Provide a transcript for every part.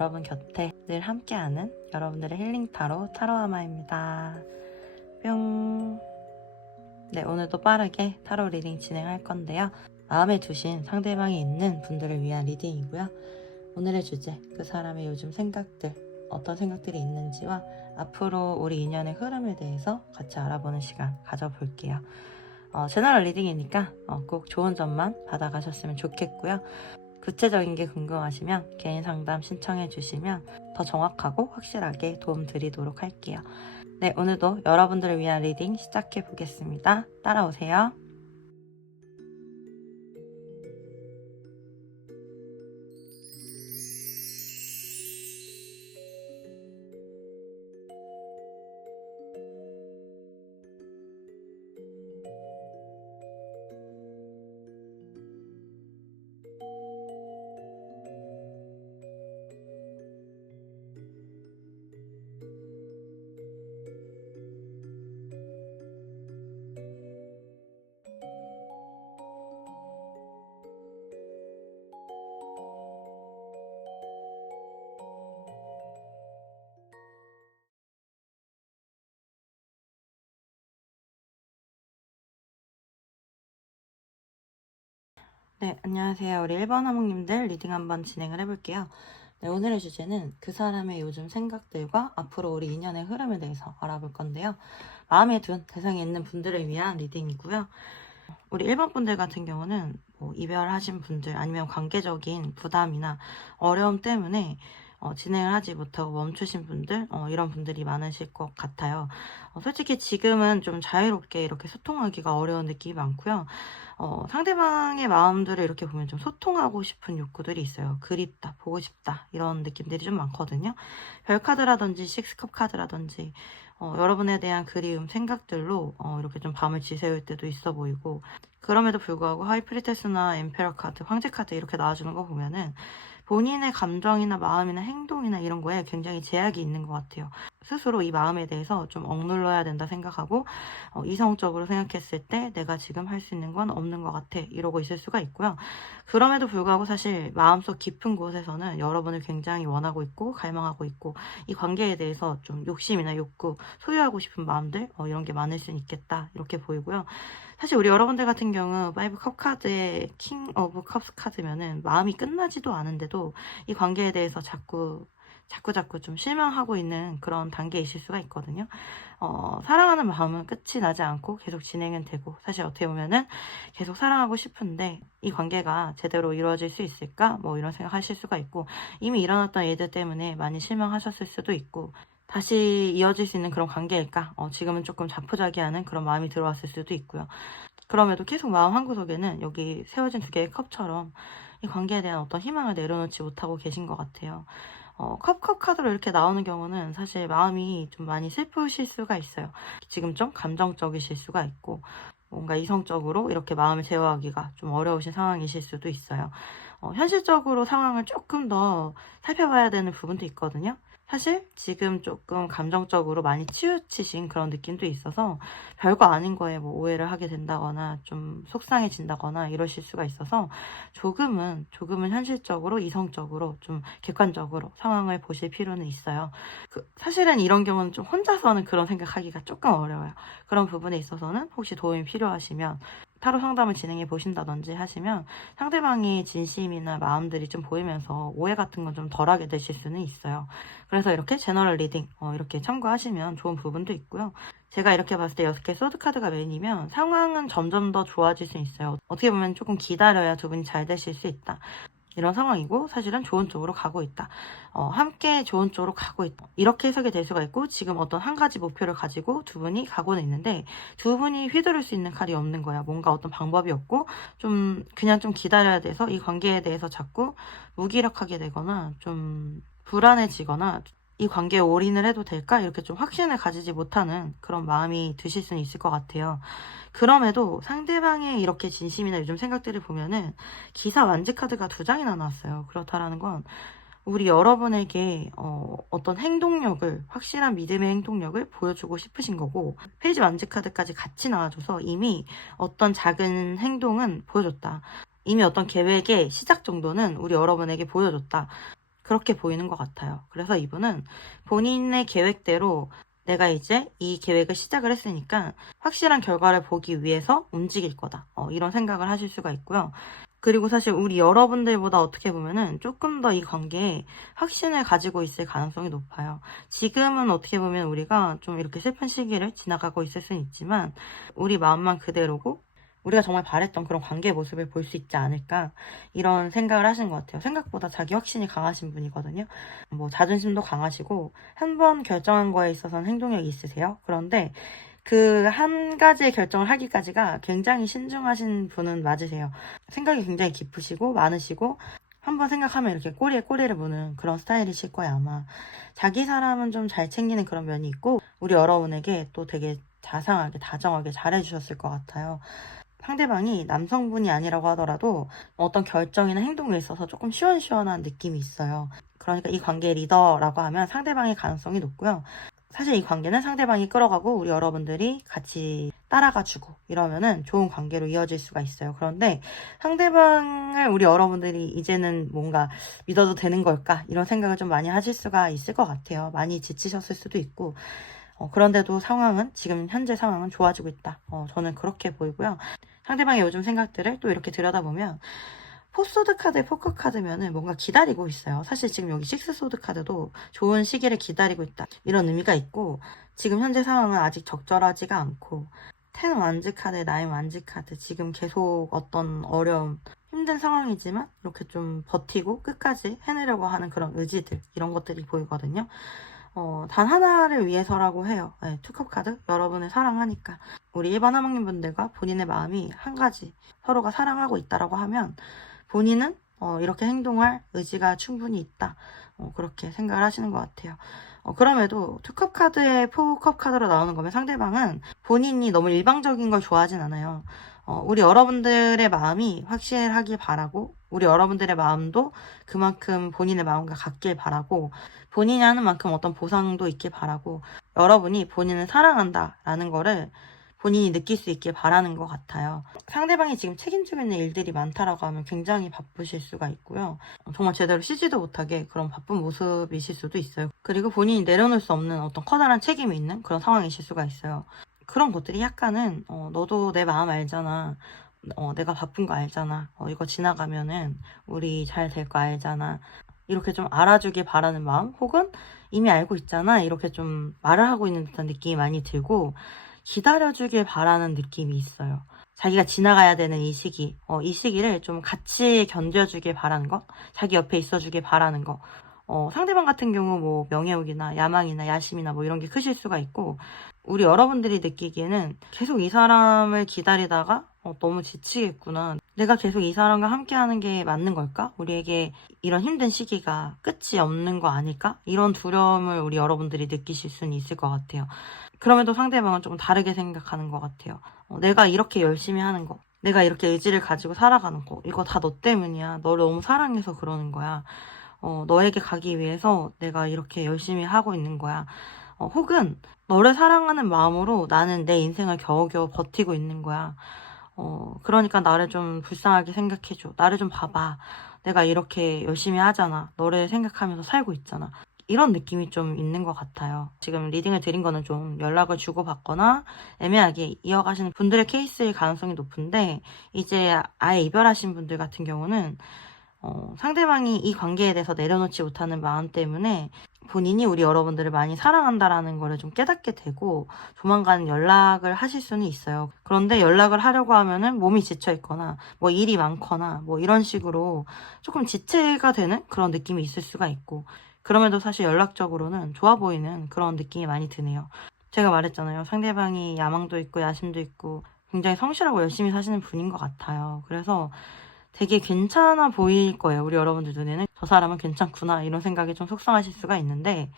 여러분 곁에 늘 함께하는 여러분들의 힐링 타로 아마입니다. 뿅. 네, 오늘도 빠르게 타로 리딩 진행할 건데요. 마음에 두신 상대방이 있는 분들을 위한 리딩이고요. 오늘의 주제, 그 사람의 요즘 생각들, 어떤 생각들이 있는지와 앞으로 우리 인연의 흐름에 대해서 같이 알아보는 시간 가져볼게요. 제너럴 리딩이니까 꼭 좋은 점만 받아가셨으면 좋겠고요. 구체적인 게 궁금하시면 개인 상담 신청해 주시면 더 정확하고 확실하게 도움 드리도록 할게요. 네, 오늘도 여러분들을 위한 리딩 시작해 보겠습니다. 따라오세요. 네, 안녕하세요. 우리 1번 화목님들 리딩 한번 진행을 해볼게요. 네, 오늘의 주제는 그 사람의 요즘 생각들과 앞으로 우리 인연의 흐름에 대해서 알아볼 건데요. 마음에 둔 대상이 있는 분들을 위한 리딩이고요. 우리 1번 분들 같은 경우는 이별하신 분들 아니면 관계적인 부담이나 어려움 때문에 진행을 하지 못하고 멈추신 분들 이런 분들이 많으실 것 같아요. 솔직히 지금은 좀 자유롭게 이렇게 소통하기가 어려운 느낌이 많고요. 상대방의 마음들을 이렇게 보면 좀 소통하고 싶은 욕구들이 있어요. 그립다, 보고 싶다 이런 느낌들이 좀 많거든요. 별카드라든지 식스컵 카드라든지 여러분에 대한 그리움, 생각들로 이렇게 좀 밤을 지새울 때도 있어 보이고, 그럼에도 불구하고 하이프리테스나 엠페러 카드, 황제 카드 이렇게 나와주는 거 보면은 본인의 감정이나 마음이나 행동이나 이런 거에 굉장히 제약이 있는 것 같아요. 스스로 이 마음에 대해서 좀 억눌러야 된다 생각하고 이성적으로 생각했을 때 내가 지금 할 수 있는 건 없는 것 같아 이러고 있을 수가 있고요. 그럼에도 불구하고 사실 마음속 깊은 곳에서는 여러분을 굉장히 원하고 있고 갈망하고 있고 이 관계에 대해서 좀 욕심이나 욕구, 소유하고 싶은 마음들 이런 게 많을 수는 있겠다 이렇게 보이고요. 사실 우리 여러분들 같은 경우 5컵 카드의 킹 오브 컵스 카드면은 마음이 끝나지도 않은데도 이 관계에 대해서 자꾸 좀 실망하고 있는 그런 단계이실 수가 있거든요. 사랑하는 마음은 끝이 나지 않고 계속 진행은 되고, 사실 어떻게 보면은 계속 사랑하고 싶은데 이 관계가 제대로 이루어질 수 있을까? 이런 생각 하실 수가 있고, 이미 일어났던 일들 때문에 많이 실망하셨을 수도 있고, 다시 이어질 수 있는 그런 관계일까? 지금은 조금 자포자기하는 그런 마음이 들어왔을 수도 있고요. 그럼에도 계속 마음 한구석에는 여기 세워진 두 개의 컵처럼 이 관계에 대한 어떤 희망을 내려놓지 못하고 계신 것 같아요. 컵 카드로 이렇게 나오는 경우는 사실 마음이 좀 많이 슬프실 수가 있어요. 지금 좀 감정적이실 수가 있고, 뭔가 이성적으로 이렇게 마음을 제어하기가 좀 어려우신 상황이실 수도 있어요. 현실적으로 상황을 조금 더 살펴봐야 되는 부분도 있거든요. 사실 지금 조금 감정적으로 많이 치우치신 그런 느낌도 있어서 별거 아닌 거에 오해를 하게 된다거나 좀 속상해진다거나 이러실 수가 있어서 조금은 현실적으로 이성적으로 좀 객관적으로 상황을 보실 필요는 있어요. 사실은 이런 경우는 좀 혼자서는 그런 생각하기가 조금 어려워요. 그런 부분에 있어서는 혹시 도움이 필요하시면 타로 상담을 진행해 보신다든지 하시면 상대방의 진심이나 마음들이 좀 보이면서 오해 같은 건 좀 덜하게 되실 수는 있어요. 그래서 이렇게 제너럴 리딩 이렇게 참고하시면 좋은 부분도 있고요. 제가 이렇게 봤을 때 6개 소드 카드가 메인이면 상황은 점점 더 좋아질 수 있어요. 어떻게 보면 조금 기다려야 두 분이 잘 되실 수 있다. 이런 상황이고 사실은 좋은 쪽으로 가고 있다. 함께 좋은 쪽으로 가고 있다. 이렇게 해석이 될 수가 있고 지금 어떤 한 가지 목표를 가지고 두 분이 가고는 있는데 두 분이 휘두를 수 있는 칼이 없는 거야. 뭔가 어떤 방법이 없고 그냥 좀 기다려야 돼서 이 관계에 대해서 자꾸 무기력하게 되거나 좀 불안해지거나 이 관계에 올인을 해도 될까? 이렇게 좀 확신을 가지지 못하는 그런 마음이 드실 수는 있을 것 같아요. 그럼에도 상대방의 이렇게 진심이나 요즘 생각들을 보면은 기사 완지 카드가 2장이나 나왔어요. 그렇다라는 건 우리 여러분에게 어떤 행동력을, 확실한 믿음의 행동력을 보여주고 싶으신 거고, 페이지 완지 카드까지 같이 나와줘서 이미 어떤 작은 행동은 보여줬다. 이미 어떤 계획의 시작 정도는 우리 여러분에게 보여줬다. 그렇게 보이는 것 같아요. 그래서 이분은 본인의 계획대로 내가 이제 이 계획을 시작을 했으니까 확실한 결과를 보기 위해서 움직일 거다. 이런 생각을 하실 수가 있고요. 그리고 사실 우리 여러분들보다 어떻게 보면은 조금 더 이 관계에 확신을 가지고 있을 가능성이 높아요. 지금은 어떻게 보면 우리가 좀 이렇게 슬픈 시기를 지나가고 있을 수는 있지만 우리 마음만 그대로고 우리가 정말 바랬던 그런 관계 모습을 볼 수 있지 않을까 이런 생각을 하신 것 같아요. 생각보다 자기 확신이 강하신 분이거든요. 뭐 자존심도 강하시고 한 번 결정한 거에 있어서는 행동력이 있으세요. 그런데 그 한 가지의 결정을 하기까지가 굉장히 신중하신 분은 맞으세요. 생각이 굉장히 깊으시고 많으시고 한번 생각하면 이렇게 꼬리에 꼬리를 무는 그런 스타일이실 거예요, 아마. 자기 사람은 좀 잘 챙기는 그런 면이 있고 우리 여러분에게 또 되게 자상하게 다정하게 잘해주셨을 것 같아요. 상대방이 남성분이 아니라고 하더라도 어떤 결정이나 행동에 있어서 조금 시원시원한 느낌이 있어요. 그러니까 이 관계의 리더라고 하면 상대방의 가능성이 높고요. 사실 이 관계는 상대방이 끌어가고 우리 여러분들이 같이 따라가주고 이러면은 좋은 관계로 이어질 수가 있어요. 그런데 상대방을 우리 여러분들이 이제는 뭔가 믿어도 되는 걸까? 이런 생각을 좀 많이 하실 수가 있을 것 같아요. 많이 지치셨을 수도 있고. 그런데도 상황은 지금 현재 상황은 좋아지고 있다. 저는 그렇게 보이고요. 상대방의 요즘 생각들을 또 이렇게 들여다보면 포소드 카드, 포커 카드면은 뭔가 기다리고 있어요. 사실 지금 여기 식스 소드 카드도 좋은 시기를 기다리고 있다. 이런 의미가 있고 지금 현재 상황은 아직 적절하지가 않고 텐 완즈 카드, 나인 완즈 카드 지금 계속 어떤 어려움, 힘든 상황이지만 이렇게 좀 버티고 끝까지 해내려고 하는 그런 의지들 이런 것들이 보이거든요. 단 하나를 위해서라고 해요. 네, 투컵 카드 여러분을 사랑하니까 우리 일반 하모님분들과 본인의 마음이 한 가지 서로가 사랑하고 있다라고 하면 본인은 이렇게 행동할 의지가 충분히 있다. 그렇게 생각을 하시는 것 같아요. 그럼에도 투컵 카드에 포컵 카드로 나오는 거면 상대방은 본인이 너무 일방적인 걸 좋아하진 않아요. 우리 여러분들의 마음이 확실하길 바라고 우리 여러분들의 마음도 그만큼 본인의 마음과 같길 바라고 본인이 하는 만큼 어떤 보상도 있길 바라고 여러분이 본인을 사랑한다라는 거를 본인이 느낄 수 있길 바라는 것 같아요. 상대방이 지금 책임지고 있는 일들이 많다라고 하면 굉장히 바쁘실 수가 있고요. 정말 제대로 쉬지도 못하게 그런 바쁜 모습이실 수도 있어요. 그리고 본인이 내려놓을 수 없는 어떤 커다란 책임이 있는 그런 상황이실 수가 있어요. 그런 것들이 약간은 너도 내 마음 알잖아. 내가 바쁜 거 알잖아. 이거 지나가면은 우리 잘 될 거 알잖아. 이렇게 좀 알아주길 바라는 마음 혹은 이미 알고 있잖아. 이렇게 좀 말을 하고 있는 듯한 느낌이 많이 들고 기다려주길 바라는 느낌이 있어요. 자기가 지나가야 되는 이 시기, 이 시기를 좀 같이 견뎌주길 바라는 거, 자기 옆에 있어주길 바라는 거. 상대방 같은 경우 뭐 명예욕이나 야망이나 야심이나 뭐 이런 게 크실 수가 있고 우리 여러분들이 느끼기에는 계속 이 사람을 기다리다가 너무 지치겠구나. 내가 계속 이 사람과 함께 하는 게 맞는 걸까? 우리에게 이런 힘든 시기가 끝이 없는 거 아닐까? 이런 두려움을 우리 여러분들이 느끼실 수는 있을 것 같아요. 그럼에도 상대방은 조금 다르게 생각하는 것 같아요. 내가 이렇게 열심히 하는 거, 내가 이렇게 의지를 가지고 살아가는 거, 이거 다 너 때문이야. 너를 너무 사랑해서 그러는 거야. 너에게 가기 위해서 내가 이렇게 열심히 하고 있는 거야. 혹은 너를 사랑하는 마음으로 나는 내 인생을 겨우겨우 버티고 있는 거야. 그러니까 나를 좀 불쌍하게 생각해줘. 나를 좀 봐봐. 내가 이렇게 열심히 하잖아. 너를 생각하면서 살고 있잖아. 이런 느낌이 좀 있는 것 같아요. 지금 리딩을 드린 거는 좀 연락을 주고받거나 애매하게 이어가시는 분들의 케이스일 가능성이 높은데 이제 아예 이별하신 분들 같은 경우는 상대방이 이 관계에 대해서 내려놓지 못하는 마음 때문에 본인이 우리 여러분들을 많이 사랑한다라는 거를 좀 깨닫게 되고 조만간 연락을 하실 수는 있어요. 그런데 연락을 하려고 하면은 몸이 지쳐 있거나 뭐 일이 많거나 뭐 이런 식으로 조금 지체가 되는 그런 느낌이 있을 수가 있고 그럼에도 사실 연락적으로는 좋아 보이는 그런 느낌이 많이 드네요. 제가 말했잖아요. 상대방이 야망도 있고 야심도 있고 굉장히 성실하고 열심히 사시는 분인 것 같아요. 그래서 되게 괜찮아 보일 거예요. 우리 여러분들 눈에는 저 사람은 괜찮구나 이런 생각이 좀 속상하실 수가 있는데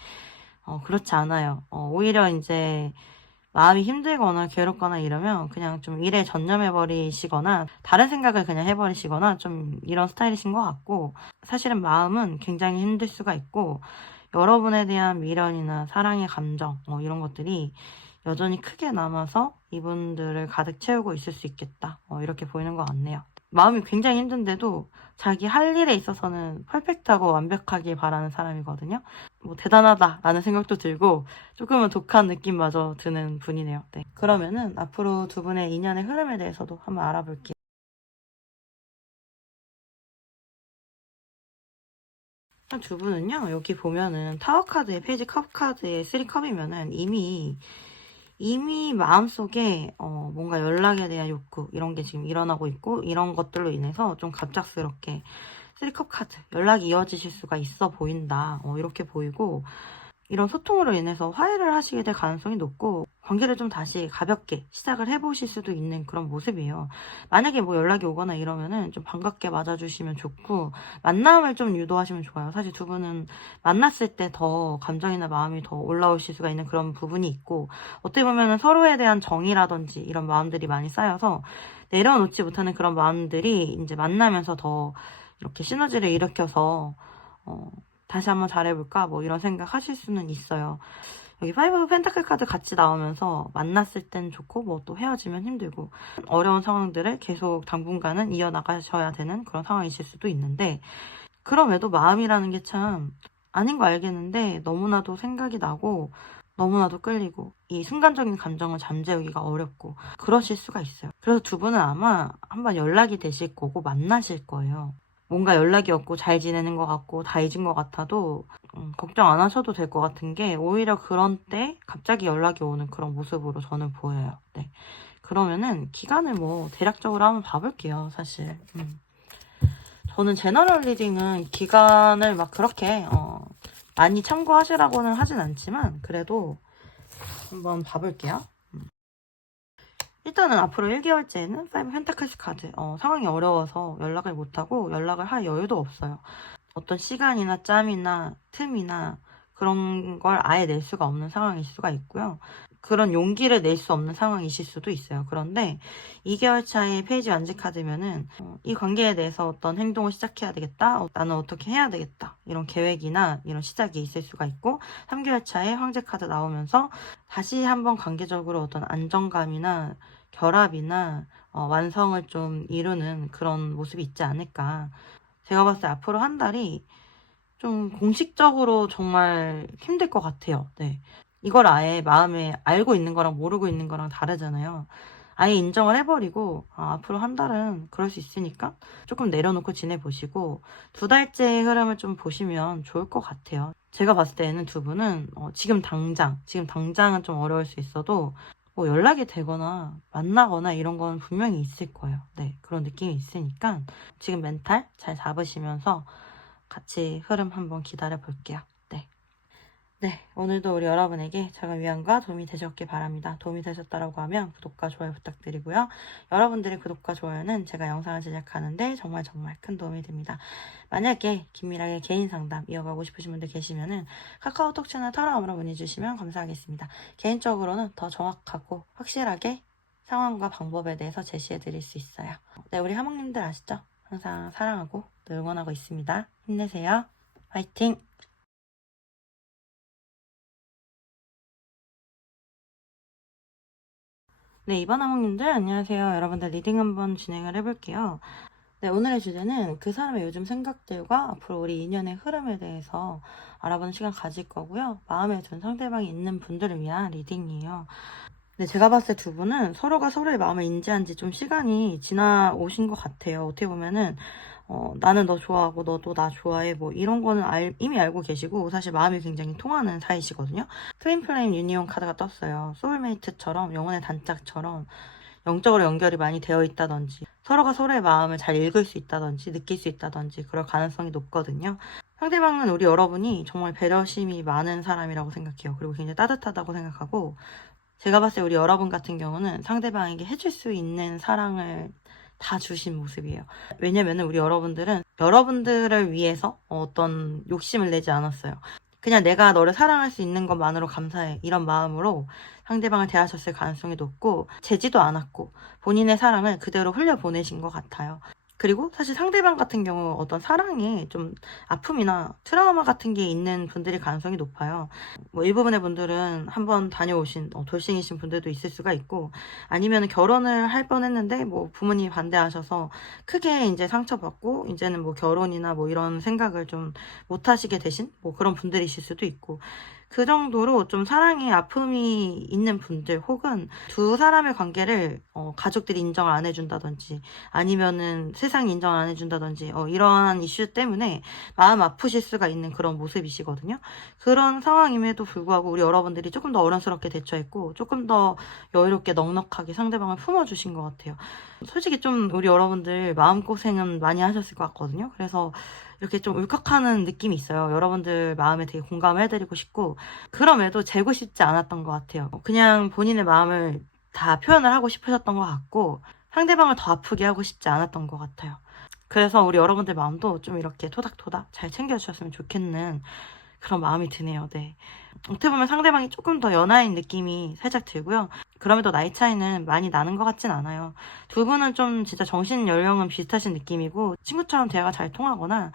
그렇지 않아요. 오히려 이제 마음이 힘들거나 괴롭거나 이러면 그냥 좀 일에 전념해버리시거나 다른 생각을 그냥 해버리시거나 좀 이런 스타일이신 것 같고 사실은 마음은 굉장히 힘들 수가 있고 여러분에 대한 미련이나 사랑의 감정 이런 것들이 여전히 크게 남아서 이분들을 가득 채우고 있을 수 있겠다. 이렇게 보이는 것 같네요. 마음이 굉장히 힘든데도 자기 할 일에 있어서는 퍼펙트하고 완벽하길 바라는 사람이거든요. 뭐 대단하다라는 생각도 들고 조금은 독한 느낌마저 드는 분이네요. 네. 그러면은 앞으로 두 분의 인연의 흐름에 대해서도 한번 알아볼게요. 두 분은요, 여기 보면은 타워 카드의 페이지 컵 카드의 3컵이면은 이미 마음속에 뭔가 연락에 대한 욕구 이런 게 지금 일어나고 있고, 이런 것들로 인해서 좀 갑작스럽게 3컵 카드 연락이 이어지실 수가 있어 보인다, 이렇게 보이고, 이런 소통으로 인해서 화해를 하시게 될 가능성이 높고, 관계를 좀 다시 가볍게 시작을 해보실 수도 있는 그런 모습이에요. 만약에 뭐 연락이 오거나 이러면은 좀 반갑게 맞아주시면 좋고, 만남을 좀 유도하시면 좋아요. 사실 두 분은 만났을 때 더 감정이나 마음이 더 올라오실 수가 있는 그런 부분이 있고, 어떻게 보면은 서로에 대한 정이라든지 이런 마음들이 많이 쌓여서 내려놓지 못하는 그런 마음들이 이제 만나면서 더 이렇게 시너지를 일으켜서 다시 한번 잘해볼까? 뭐 이런 생각 하실 수는 있어요. 여기 파이브 펜타클 카드 같이 나오면서 만났을 땐 좋고 뭐 또 헤어지면 힘들고 어려운 상황들을 계속 당분간은 이어나가셔야 되는 그런 상황이실 수도 있는데, 그럼에도 마음이라는 게 참 아닌 거 알겠는데 너무나도 생각이 나고 너무나도 끌리고 이 순간적인 감정을 잠재우기가 어렵고 그러실 수가 있어요. 그래서 두 분은 아마 한번 연락이 되실 거고 만나실 거예요. 뭔가 연락이 없고 잘 지내는 것 같고 다 잊은 것 같아도 걱정 안 하셔도 될 것 같은 게, 오히려 그런 때 갑자기 연락이 오는 그런 모습으로 저는 보여요. 네. 그러면은 기간을 뭐 대략적으로 한번 봐볼게요, 사실. 저는 제너럴 리딩은 기간을 막 그렇게 많이 참고하시라고는 하진 않지만 그래도 한번 봐볼게요. 일단은 앞으로 1개월째는 5 펜타클스 카드, 상황이 어려워서 연락을 못하고 연락을 할 여유도 없어요. 어떤 시간이나 짬이나 틈이나 그런 걸 아예 낼 수가 없는 상황일 수가 있고요. 그런 용기를 낼 수 없는 상황이실 수도 있어요. 그런데 2개월 차의 페이지 완지 카드면은 이 관계에 대해서 어떤 행동을 시작해야 되겠다, 나는 어떻게 해야 되겠다, 이런 계획이나 이런 시작이 있을 수가 있고, 3개월 차에 황제 카드 나오면서 다시 한번 관계적으로 어떤 안정감이나 결합이나 완성을 좀 이루는 그런 모습이 있지 않을까. 제가 봤을 때 앞으로 한 달이 좀 공식적으로 정말 힘들 것 같아요. 네. 이걸 아예 마음에 알고 있는 거랑 모르고 있는 거랑 다르잖아요. 아예 인정을 해버리고, 앞으로 한 달은 그럴 수 있으니까 조금 내려놓고 지내보시고, 2달째의 흐름을 좀 보시면 좋을 것 같아요. 제가 봤을 때는 두 분은 지금 당장은 좀 어려울 수 있어도 뭐 연락이 되거나 만나거나 이런 건 분명히 있을 거예요. 네, 그런 느낌이 있으니까 지금 멘탈 잘 잡으시면서 같이 흐름 한번 기다려 볼게요. 네. 네, 오늘도 우리 여러분에게 작은 위안과 도움이 되셨길 바랍니다. 도움이 되셨다고 하면 구독과 좋아요 부탁드리고요. 여러분들의 구독과 좋아요는 제가 영상을 제작하는데 정말 정말 큰 도움이 됩니다. 만약에 긴밀하게 개인 상담 이어가고 싶으신 분들 계시면은 카카오톡 채널 타로움으로 문의 주시면 감사하겠습니다. 개인적으로는 더 정확하고 확실하게 상황과 방법에 대해서 제시해 드릴 수 있어요. 네, 우리 하몽님들 아시죠? 항상 사랑하고 늘 응원하고 있습니다. 힘내세요. 화이팅! 네, 이번 하몽님들 안녕하세요. 여러분들 리딩 한번 진행을 해볼게요. 네, 오늘의 주제는 그 사람의 요즘 생각들과 앞으로 우리 인연의 흐름에 대해서 알아보는 시간 가질 거고요. 마음에 든 상대방이 있는 분들을 위한 리딩이에요. 네, 제가 봤을 때 두 분은 서로가 서로의 마음을 인지한 지 좀 시간이 지나오신 것 같아요. 어떻게 보면은 나는 너 좋아하고 너도 나 좋아해, 뭐 이런 거는 이미 알고 계시고 사실 마음이 굉장히 통하는 사이시거든요. 트윈 플레임 유니온 카드가 떴어요. 소울메이트처럼, 영혼의 단짝처럼 영적으로 연결이 많이 되어 있다든지 서로가 서로의 마음을 잘 읽을 수 있다든지 느낄 수 있다든지 그럴 가능성이 높거든요. 상대방은 우리 여러분이 정말 배려심이 많은 사람이라고 생각해요. 그리고 굉장히 따뜻하다고 생각하고, 제가 봤을 때 우리 여러분 같은 경우는 상대방에게 해줄 수 있는 사랑을 다 주신 모습이에요. 왜냐면은 우리 여러분들은 여러분들을 위해서 어떤 욕심을 내지 않았어요. 그냥 내가 너를 사랑할 수 있는 것만으로 감사해, 이런 마음으로 상대방을 대하셨을 가능성이 높고, 재지도 않았고 본인의 사랑을 그대로 흘려보내신 것 같아요. 그리고 사실 상대방 같은 경우 어떤 사랑에 좀 아픔이나 트라우마 같은 게 있는 분들이 가능성이 높아요. 뭐 일부분의 분들은 한번 다녀오신 돌싱이신 분들도 있을 수가 있고, 아니면 결혼을 할 뻔했는데 뭐 부모님이 반대하셔서 크게 이제 상처받고 이제는 뭐 결혼이나 뭐 이런 생각을 좀 못 하시게 되신 뭐 그런 분들이실 수도 있고, 그 정도로 좀 사랑에 아픔이 있는 분들, 혹은 두 사람의 관계를 가족들이 인정을 안 해준다든지 아니면은 세상이 인정을 안 해준다든지 이러한 이슈 때문에 마음 아프실 수가 있는 그런 모습이시거든요. 그런 상황임에도 불구하고 우리 여러분들이 조금 더 어른스럽게 대처했고 조금 더 여유롭게 넉넉하게 상대방을 품어주신 것 같아요. 솔직히 좀 우리 여러분들 마음고생은 많이 하셨을 것 같거든요. 그래서 이렇게 좀 울컥하는 느낌이 있어요. 여러분들 마음에 되게 공감을 해드리고 싶고, 그럼에도 재고 싶지 않았던 것 같아요. 그냥 본인의 마음을 다 표현을 하고 싶으셨던 것 같고, 상대방을 더 아프게 하고 싶지 않았던 것 같아요. 그래서 우리 여러분들 마음도 좀 이렇게 토닥토닥 잘 챙겨주셨으면 좋겠는 그런 마음이 드네요. 네. 어떻게 보면 상대방이 조금 더 연하인 느낌이 살짝 들고요. 그럼에도 나이 차이는 많이 나는 것 같진 않아요. 두 분은 좀 진짜 정신 연령은 비슷하신 느낌이고, 친구처럼 대화가 잘 통하거나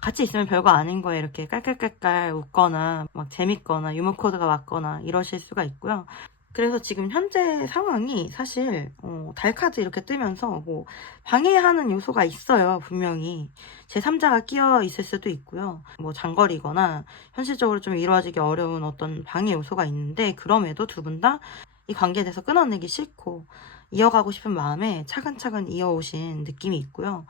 같이 있으면 별거 아닌 거에 이렇게 깔깔깔깔 웃거나 막 재밌거나 유머 코드가 맞거나 이러실 수가 있고요. 그래서 지금 현재 상황이 사실 달 카드 이렇게 뜨면서 뭐 방해하는 요소가 있어요. 분명히 제3자가 끼어 있을 수도 있고요. 뭐 장거리거나 현실적으로 좀 이루어지기 어려운 어떤 방해 요소가 있는데, 그럼에도 두 분 다 이 관계에 대해서 끊어내기 싫고 이어가고 싶은 마음에 차근차근 이어오신 느낌이 있고요.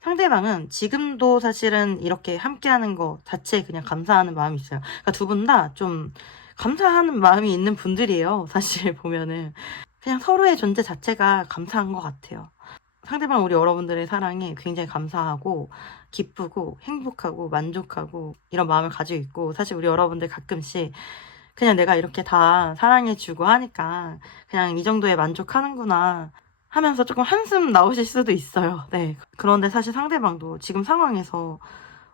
상대방은 지금도 사실은 이렇게 함께하는 거 자체에 그냥 감사하는 마음이 있어요. 그러니까 두 분 다 좀 감사하는 마음이 있는 분들이에요. 사실 보면은 그냥 서로의 존재 자체가 감사한 것 같아요. 상대방 우리 여러분들의 사랑에 굉장히 감사하고 기쁘고 행복하고 만족하고 이런 마음을 가지고 있고, 사실 우리 여러분들 가끔씩 그냥 내가 이렇게 다 사랑해주고 하니까 그냥 이 정도에 만족하는구나 하면서 조금 한숨 나오실 수도 있어요. 네. 그런데 사실 상대방도 지금 상황에서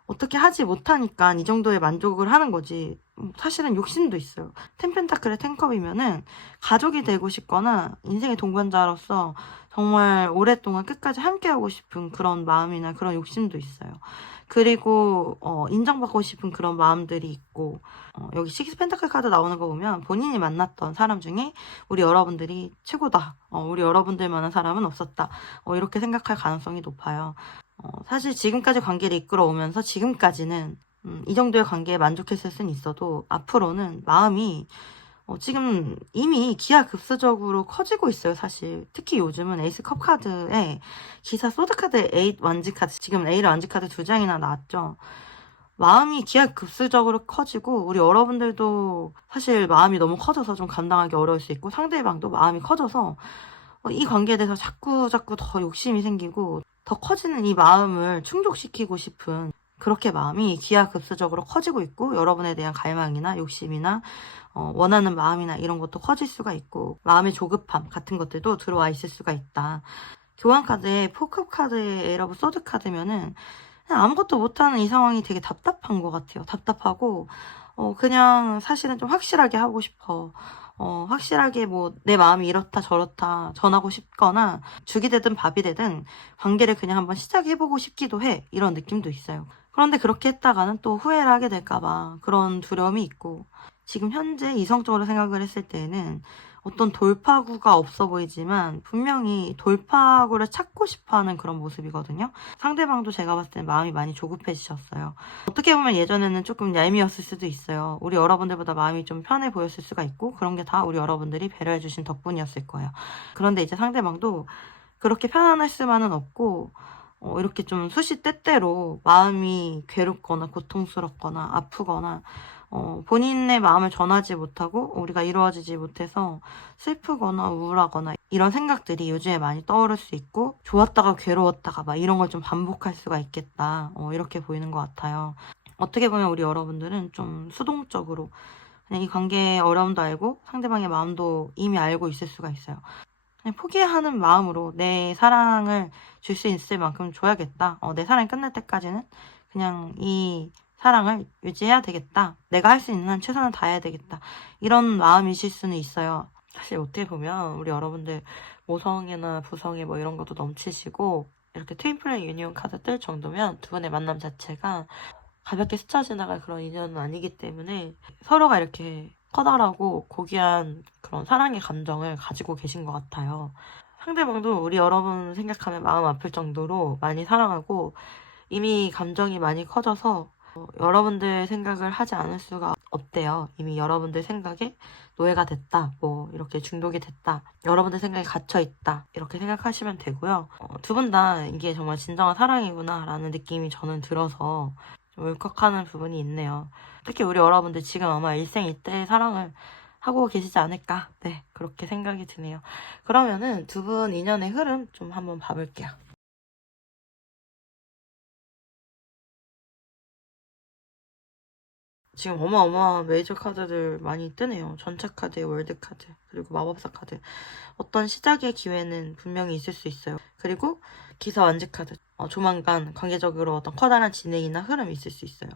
어떻게 하지 못하니까 이 정도의 만족을 하는 거지. 사실은 욕심도 있어요. 텐펜타클의 텐컵이면은 가족이 되고 싶거나 인생의 동반자로서 정말 오랫동안 끝까지 함께하고 싶은 그런 마음이나 그런 욕심도 있어요. 그리고 인정받고 싶은 그런 마음들이 있고, 여기 식스 펜타클 카드 나오는 거 보면 본인이 만났던 사람 중에 우리 여러분들이 최고다. 우리 여러분들만한 사람은 없었다. 이렇게 생각할 가능성이 높아요. 사실 지금까지 관계를 이끌어오면서 지금까지는 이 정도의 관계에 만족했을 수는 있어도 앞으로는 마음이 지금 이미 기하급수적으로 커지고 있어요, 사실. 특히 요즘은 에이스 컵 카드에 기사 소드 카드, 에잇 완지 카드, 지금 에잇 완지 카드 두 장이나 나왔죠. 마음이 기하급수적으로 커지고, 우리 여러분들도 사실 마음이 너무 커져서 좀 감당하기 어려울 수 있고, 상대방도 마음이 커져서 이 관계에 대해서 자꾸 더 욕심이 생기고 더 커지는 이 마음을 충족시키고 싶은 그렇게 마음이 기하급수적으로 커지고 있고, 여러분에 대한 갈망이나 욕심이나 원하는 마음이나 이런 것도 커질 수가 있고, 마음의 조급함 같은 것들도 들어와 있을 수가 있다. 교환 카드에 포크 카드에 에러브 소드 카드면은 그냥 아무것도 못하는 이 상황이 되게 답답한 것 같아요. 답답하고 그냥 사실은 좀 확실하게 하고 싶어. 확실하게 뭐 내 마음이 이렇다 저렇다 전하고 싶거나, 죽이 되든 밥이 되든 관계를 그냥 한번 시작해보고 싶기도 해. 이런 느낌도 있어요. 그런데 그렇게 했다가는 또 후회를 하게 될까봐 그런 두려움이 있고, 지금 현재 이성적으로 생각을 했을 때는 어떤 돌파구가 없어 보이지만 분명히 돌파구를 찾고 싶어하는 그런 모습이거든요. 상대방도 제가 봤을 때 마음이 많이 조급해지셨어요. 어떻게 보면 예전에는 조금 얄미웠을 수도 있어요. 우리 여러분들보다 마음이 좀 편해 보였을 수가 있고, 그런 게 다 우리 여러분들이 배려해주신 덕분이었을 거예요. 그런데 이제 상대방도 그렇게 편안할 수만은 없고, 이렇게 좀 수시때때로 마음이 괴롭거나 고통스럽거나 아프거나 본인의 마음을 전하지 못하고 우리가 이루어지지 못해서 슬프거나 우울하거나 이런 생각들이 요즘에 많이 떠오를 수 있고, 좋았다가 괴로웠다가 막 이런 걸 좀 반복할 수가 있겠다. 이렇게 보이는 것 같아요. 어떻게 보면 우리 여러분들은 좀 수동적으로 그냥 이 관계의 어려움도 알고 상대방의 마음도 이미 알고 있을 수가 있어요. 그냥 포기하는 마음으로 내 사랑을 줄 수 있을 만큼 줘야겠다. 내 사랑이 끝날 때까지는 그냥 이 사랑을 유지해야 되겠다. 내가 할 수 있는 한 최선을 다해야 되겠다. 이런 마음이실 수는 있어요. 사실 어떻게 보면 우리 여러분들 모성애나 부성애 뭐 이런 것도 넘치시고, 이렇게 트윈 플레임 유니온 카드 뜰 정도면 두 분의 만남 자체가 가볍게 스쳐 지나갈 그런 인연은 아니기 때문에 서로가 이렇게 커다랗고 고귀한 그런 사랑의 감정을 가지고 계신 것 같아요. 상대방도 우리 여러분 생각하면 마음 아플 정도로 많이 사랑하고 이미 감정이 많이 커져서 여러분들 생각을 하지 않을 수가 없대요. 이미 여러분들 생각에 노예가 됐다, 뭐 이렇게 중독이 됐다, 여러분들 생각에 갇혀 있다, 이렇게 생각하시면 되고요. 두 분 다 이게 정말 진정한 사랑이구나 라는 느낌이 저는 들어서 좀 울컥하는 부분이 있네요. 특히 우리 여러분들 지금 아마 일생일대의 사랑을 하고 계시지 않을까, 네, 그렇게 생각이 드네요. 그러면은 두 분 인연의 흐름 좀 한번 봐볼게요. 지금 어마어마한 메이저 카드들 많이 뜨네요. 전체 카드, 월드 카드, 그리고 마법사 카드. 어떤 시작의 기회는 분명히 있을 수 있어요. 그리고 기사 완지 카드. 조만간 관계적으로 어떤 커다란 진행이나 흐름이 있을 수 있어요.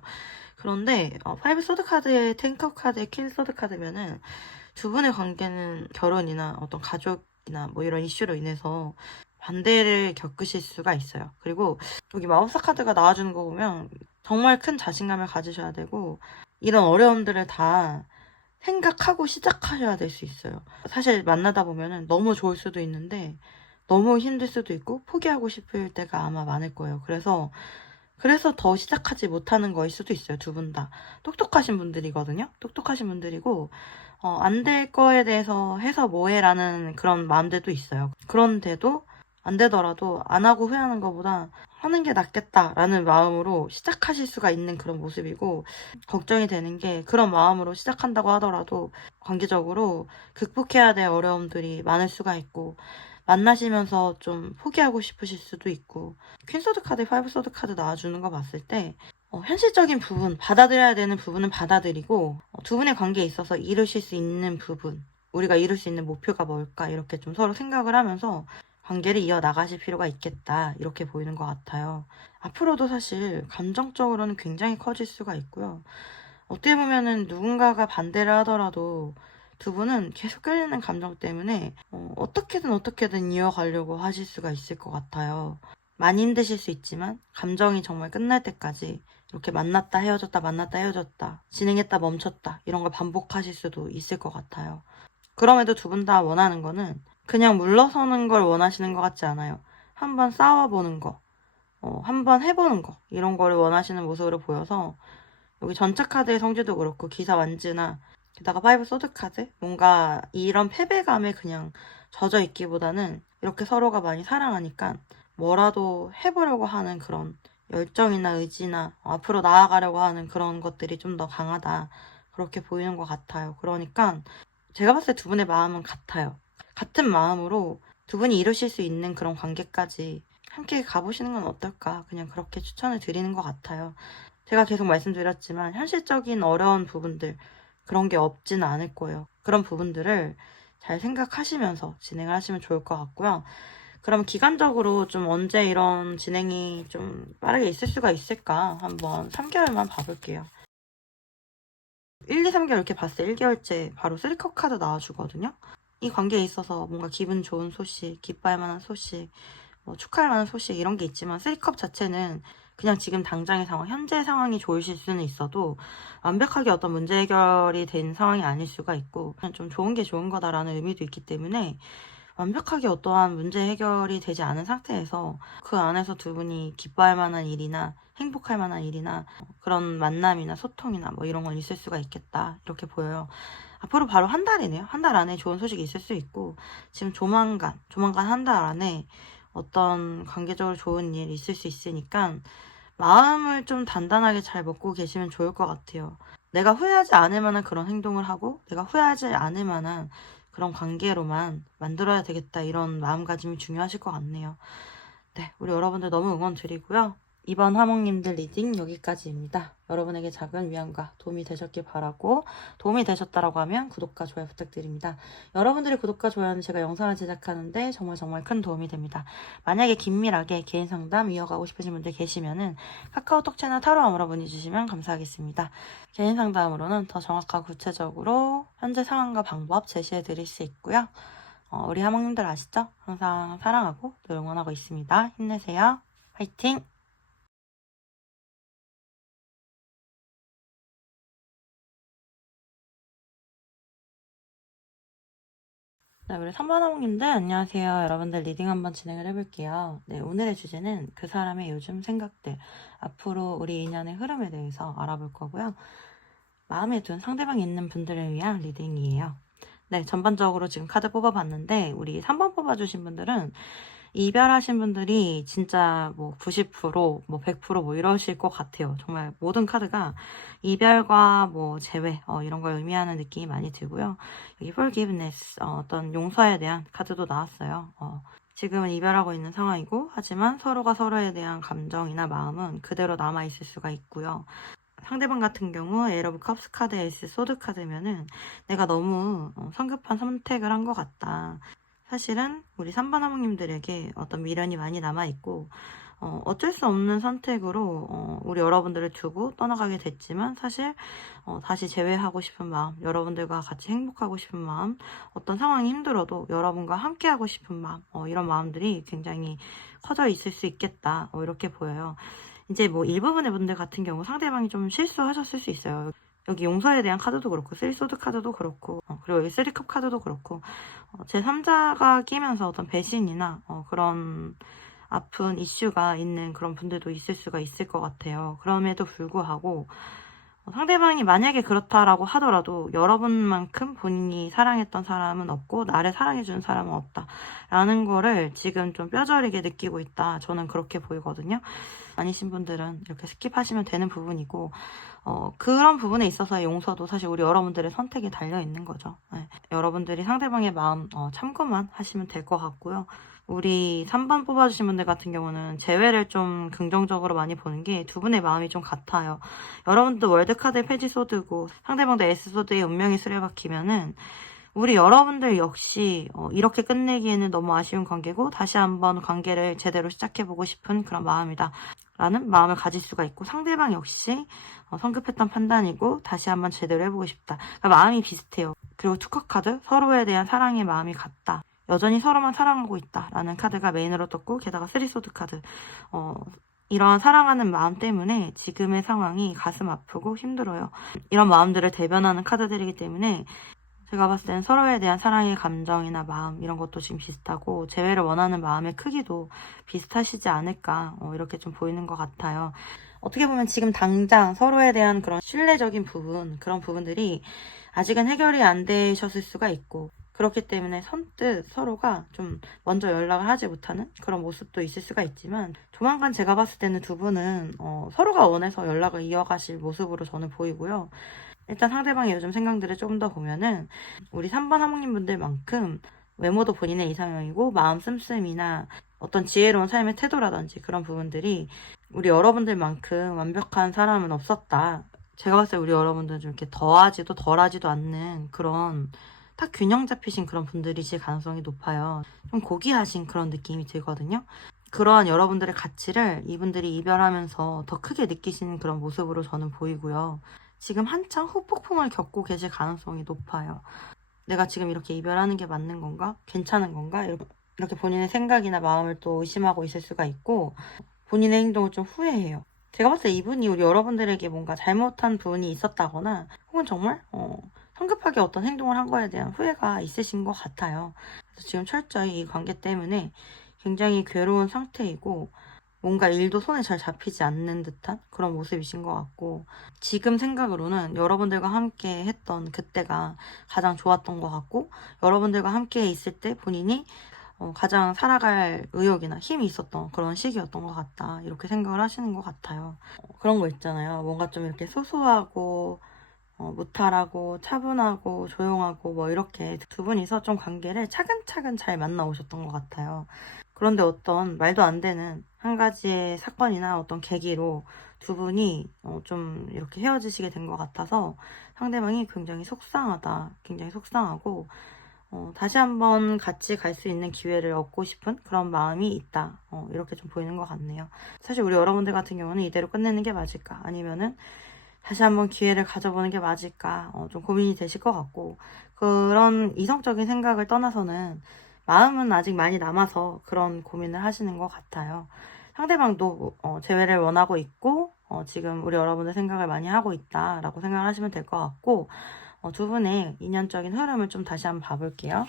그런데 파이브 소드 카드의 탱커 카드의 킬 소드 카드면은 두 분의 관계는 결혼이나 어떤 가족이나 뭐 이런 이슈로 인해서 반대를 겪으실 수가 있어요. 그리고 여기 마법사 카드가 나와주는 거 보면 정말 큰 자신감을 가지셔야 되고 이런 어려움들을 다 생각하고 시작하셔야 될 수 있어요. 사실 만나다 보면은 너무 좋을 수도 있는데 너무 힘들 수도 있고 포기하고 싶을 때가 아마 많을 거예요. 그래서 더 시작하지 못하는 거일 수도 있어요. 두 분 다. 똑똑하신 분들이거든요. 똑똑하신 분들이고 안 될 거에 대해서 해서 뭐해 라는 그런 마음들도 있어요. 그런데도 안 되더라도 안 하고 후회하는 것보다 하는 게 낫겠다라는 마음으로 시작하실 수가 있는 그런 모습이고 걱정이 되는 게 그런 마음으로 시작한다고 하더라도 관계적으로 극복해야 될 어려움들이 많을 수가 있고 만나시면서 좀 포기하고 싶으실 수도 있고 퀸소드 카드, 파이브소드 카드 나와주는 거 봤을 때 현실적인 부분, 받아들여야 되는 부분은 받아들이고 두 분의 관계에 있어서 이루실 수 있는 부분, 우리가 이룰 수 있는 목표가 뭘까 이렇게 좀 서로 생각을 하면서 관계를 이어나가실 필요가 있겠다 이렇게 보이는 것 같아요. 앞으로도 사실 감정적으로는 굉장히 커질 수가 있고요. 어떻게 보면은 누군가가 반대를 하더라도 두 분은 계속 끌리는 감정 때문에 어떻게든 이어가려고 하실 수가 있을 것 같아요. 많이 힘드실 수 있지만 감정이 정말 끝날 때까지 이렇게 만났다 헤어졌다 만났다 헤어졌다 진행했다 멈췄다 이런 걸 반복하실 수도 있을 것 같아요. 그럼에도 두 분 다 원하는 거는 그냥 물러서는 걸 원하시는 것 같지 않아요. 한번 싸워보는 거, 한번 해보는 거 이런 거를 원하시는 모습으로 보여서 여기 전차 카드의 성질도 그렇고 기사 완즈나 게다가 파이브 소드 카드 뭔가 이런 패배감에 그냥 젖어 있기보다는 이렇게 서로가 많이 사랑하니까 뭐라도 해보려고 하는 그런 열정이나 의지나 앞으로 나아가려고 하는 그런 것들이 좀 더 강하다 그렇게 보이는 것 같아요. 그러니까 제가 봤을 때 두 분의 마음은 같아요. 같은 마음으로 두 분이 이루실 수 있는 그런 관계까지 함께 가보시는 건 어떨까 그냥 그렇게 추천을 드리는 것 같아요. 제가 계속 말씀드렸지만 현실적인 어려운 부분들 그런 게 없지는 않을 거예요. 그런 부분들을 잘 생각하시면서 진행을 하시면 좋을 것 같고요. 그럼 기간적으로 좀 언제 이런 진행이 좀 빠르게 있을 수가 있을까 한번 3개월만 봐볼게요. 1, 2, 3개월 이렇게 봤을 때 1개월째 바로 3컵 카드 나와주거든요. 이 관계에 있어서 뭔가 기분 좋은 소식, 기뻐할 만한 소식, 뭐 축하할 만한 소식 이런 게 있지만 3컵 자체는 그냥 지금 당장의 상황, 현재 상황이 좋으실 수는 있어도 완벽하게 어떤 문제 해결이 된 상황이 아닐 수가 있고 그냥 좀 좋은 게 좋은 거다라는 의미도 있기 때문에 완벽하게 어떠한 문제 해결이 되지 않은 상태에서 그 안에서 두 분이 기뻐할 만한 일이나 행복할 만한 일이나 그런 만남이나 소통이나 뭐 이런 건 있을 수가 있겠다 이렇게 보여요. 앞으로 바로 한 달이네요. 한 달 안에 좋은 소식이 있을 수 있고 지금 조만간 한 달 안에 어떤 관계적으로 좋은 일이 있을 수 있으니까 마음을 좀 단단하게 잘 먹고 계시면 좋을 것 같아요. 내가 후회하지 않을 만한 그런 행동을 하고 내가 후회하지 않을 만한 그런 관계로만 만들어야 되겠다 이런 마음가짐이 중요하실 것 같네요. 네, 우리 여러분들 너무 응원 드리고요. 이번 하몽님들 리딩 여기까지입니다. 여러분에게 작은 위안과 도움이 되셨길 바라고 도움이 되셨다라고 하면 구독과 좋아요 부탁드립니다. 여러분들의 구독과 좋아요는 제가 영상을 제작하는데 정말 큰 도움이 됩니다. 만약에 긴밀하게 개인 상담 이어가고 싶으신 분들 계시면은 카카오톡 채널 타로 아무라 문의 주시면 감사하겠습니다. 개인 상담으로는 더 정확하고 구체적으로 현재 상황과 방법 제시해 드릴 수 있고요. 우리 하모님들 아시죠? 항상 사랑하고 늘 응원하고 있습니다. 힘내세요. 화이팅! 네, 우리 3번 하모님들 안녕하세요. 여러분들 리딩 한번 진행을 해볼게요. 네, 오늘의 주제는 그 사람의 요즘 생각들, 앞으로 우리 인연의 흐름에 대해서 알아볼 거고요. 마음에 둔 상대방이 있는 분들을 위한 리딩이에요. 네, 전반적으로 지금 카드 뽑아봤는데 우리 3번 뽑아주신 분들은 이별하신 분들이 진짜 뭐 90%, 뭐 100%, 뭐 이러실 것 같아요. 정말 모든 카드가 이별과 뭐 재회, 이런 걸 의미하는 느낌이 많이 들고요. 여기 forgiveness, 어떤 용서에 대한 카드도 나왔어요. 지금은 이별하고 있는 상황이고, 하지만 서로가 서로에 대한 감정이나 마음은 그대로 남아있을 수가 있고요. 상대방 같은 경우 에이 러브 컵스 카드, 에이스 소드 카드면은 내가 너무 성급한 선택을 한 것 같다. 사실은 우리 3번 하모님들에게 어떤 미련이 많이 남아있고 어쩔 수 없는 선택으로 우리 여러분들을 두고 떠나가게 됐지만 사실 다시 재회하고 싶은 마음, 여러분들과 같이 행복하고 싶은 마음, 어떤 상황이 힘들어도 여러분과 함께하고 싶은 마음, 이런 마음들이 굉장히 커져 있을 수 있겠다, 이렇게 보여요. 이제 뭐 일부분의 분들 같은 경우 상대방이 좀 실수하셨을 수 있어요. 여기 용서에 대한 카드도 그렇고 쓰리소드 카드도 그렇고 그리고 여기 쓰리컵 카드도 그렇고 제3자가 끼면서 어떤 배신이나 그런 아픈 이슈가 있는 그런 분들도 있을 수가 있을 것 같아요. 그럼에도 불구하고 상대방이 만약에 그렇다라고 하더라도 여러분만큼 본인이 사랑했던 사람은 없고 나를 사랑해주는 사람은 없다 라는 거를 지금 좀 뼈저리게 느끼고 있다. 저는 그렇게 보이거든요. 아니신 분들은 이렇게 스킵하시면 되는 부분이고 그런 부분에 있어서의 용서도 사실 우리 여러분들의 선택에 달려있는 거죠. 네. 여러분들이 상대방의 마음 참고만 하시면 될 것 같고요. 우리 3번 뽑아주신 분들 같은 경우는 재회를 좀 긍정적으로 많이 보는 게 두 분의 마음이 좀 같아요. 여러분도 월드카드에 페지 소드고 상대방도 에스 소드에 운명이 수레바퀴면은 우리 여러분들 역시 이렇게 끝내기에는 너무 아쉬운 관계고 다시 한번 관계를 제대로 시작해보고 싶은 그런 마음이다 라는 마음을 가질 수가 있고 상대방 역시 성급했던 판단이고 다시 한번 제대로 해보고 싶다. 그러니까 마음이 비슷해요. 그리고 투커 카드, 서로에 대한 사랑의 마음이 같다. 여전히 서로만 사랑하고 있다 라는 카드가 메인으로 떴고 게다가 쓰리소드 카드 이런 사랑하는 마음 때문에 지금의 상황이 가슴 아프고 힘들어요. 이런 마음들을 대변하는 카드들이기 때문에 제가 봤을 때는 서로에 대한 사랑의 감정이나 마음 이런 것도 지금 비슷하고 재회를 원하는 마음의 크기도 비슷하시지 않을까 이렇게 좀 보이는 것 같아요. 어떻게 보면 지금 당장 서로에 대한 그런 신뢰적인 부분 그런 부분들이 아직은 해결이 안 되셨을 수가 있고 그렇기 때문에 선뜻 서로가 좀 먼저 연락을 하지 못하는 그런 모습도 있을 수가 있지만 조만간 제가 봤을 때는 두 분은 서로가 원해서 연락을 이어가실 모습으로 저는 보이고요. 일단 상대방의 요즘 생각들을 조금 더 보면은 우리 3번 하모님 분들만큼 외모도 본인의 이상형이고 마음 씀씀이나 어떤 지혜로운 삶의 태도라든지 그런 부분들이 우리 여러분들만큼 완벽한 사람은 없었다. 제가 봤을 때 우리 여러분들은 좀 이렇게 더하지도 덜하지도 않는 그런 딱 균형 잡히신 그런 분들이실 가능성이 높아요. 좀 고귀하신 그런 느낌이 들거든요. 그러한 여러분들의 가치를 이분들이 이별하면서 더 크게 느끼시는 그런 모습으로 저는 보이고요. 지금 한창 후폭풍을 겪고 계실 가능성이 높아요. 내가 지금 이렇게 이별하는 게 맞는 건가? 괜찮은 건가? 이렇게 본인의 생각이나 마음을 또 의심하고 있을 수가 있고 본인의 행동을 좀 후회해요. 제가 봤을 때 이분이 우리 여러분들에게 뭔가 잘못한 부분이 있었다거나 혹은 정말 성급하게 어떤 행동을 한 거에 대한 후회가 있으신 것 같아요. 그래서 지금 철저히 이 관계 때문에 굉장히 괴로운 상태이고 뭔가 일도 손에 잘 잡히지 않는 듯한 그런 모습이신 것 같고 지금 생각으로는 여러분들과 함께 했던 그때가 가장 좋았던 것 같고 여러분들과 함께 있을 때 본인이 가장 살아갈 의욕이나 힘이 있었던 그런 시기였던 것 같다 이렇게 생각을 하시는 것 같아요. 그런 거 있잖아요. 뭔가 좀 이렇게 소소하고 무탈하고 차분하고 조용하고 뭐 이렇게 두 분이서 좀 관계를 차근차근 잘 만나 오셨던 것 같아요. 그런데 어떤 말도 안 되는 한 가지의 사건이나 어떤 계기로 두 분이 좀 이렇게 헤어지시게 된 것 같아서 상대방이 굉장히 속상하다, 굉장히 속상하고 다시 한번 같이 갈 수 있는 기회를 얻고 싶은 그런 마음이 있다. 이렇게 좀 보이는 것 같네요. 사실 우리 여러분들 같은 경우는 이대로 끝내는 게 맞을까? 아니면은 다시 한번 기회를 가져보는 게 맞을까? 좀 고민이 되실 것 같고 그런 이성적인 생각을 떠나서는 마음은 아직 많이 남아서 그런 고민을 하시는 것 같아요. 상대방도 재회를 원하고 있고 지금 우리 여러분의 생각을 많이 하고 있다라고 생각을 하시면 될 것 같고 두 분의 인연적인 흐름을 좀 다시 한번 봐볼게요.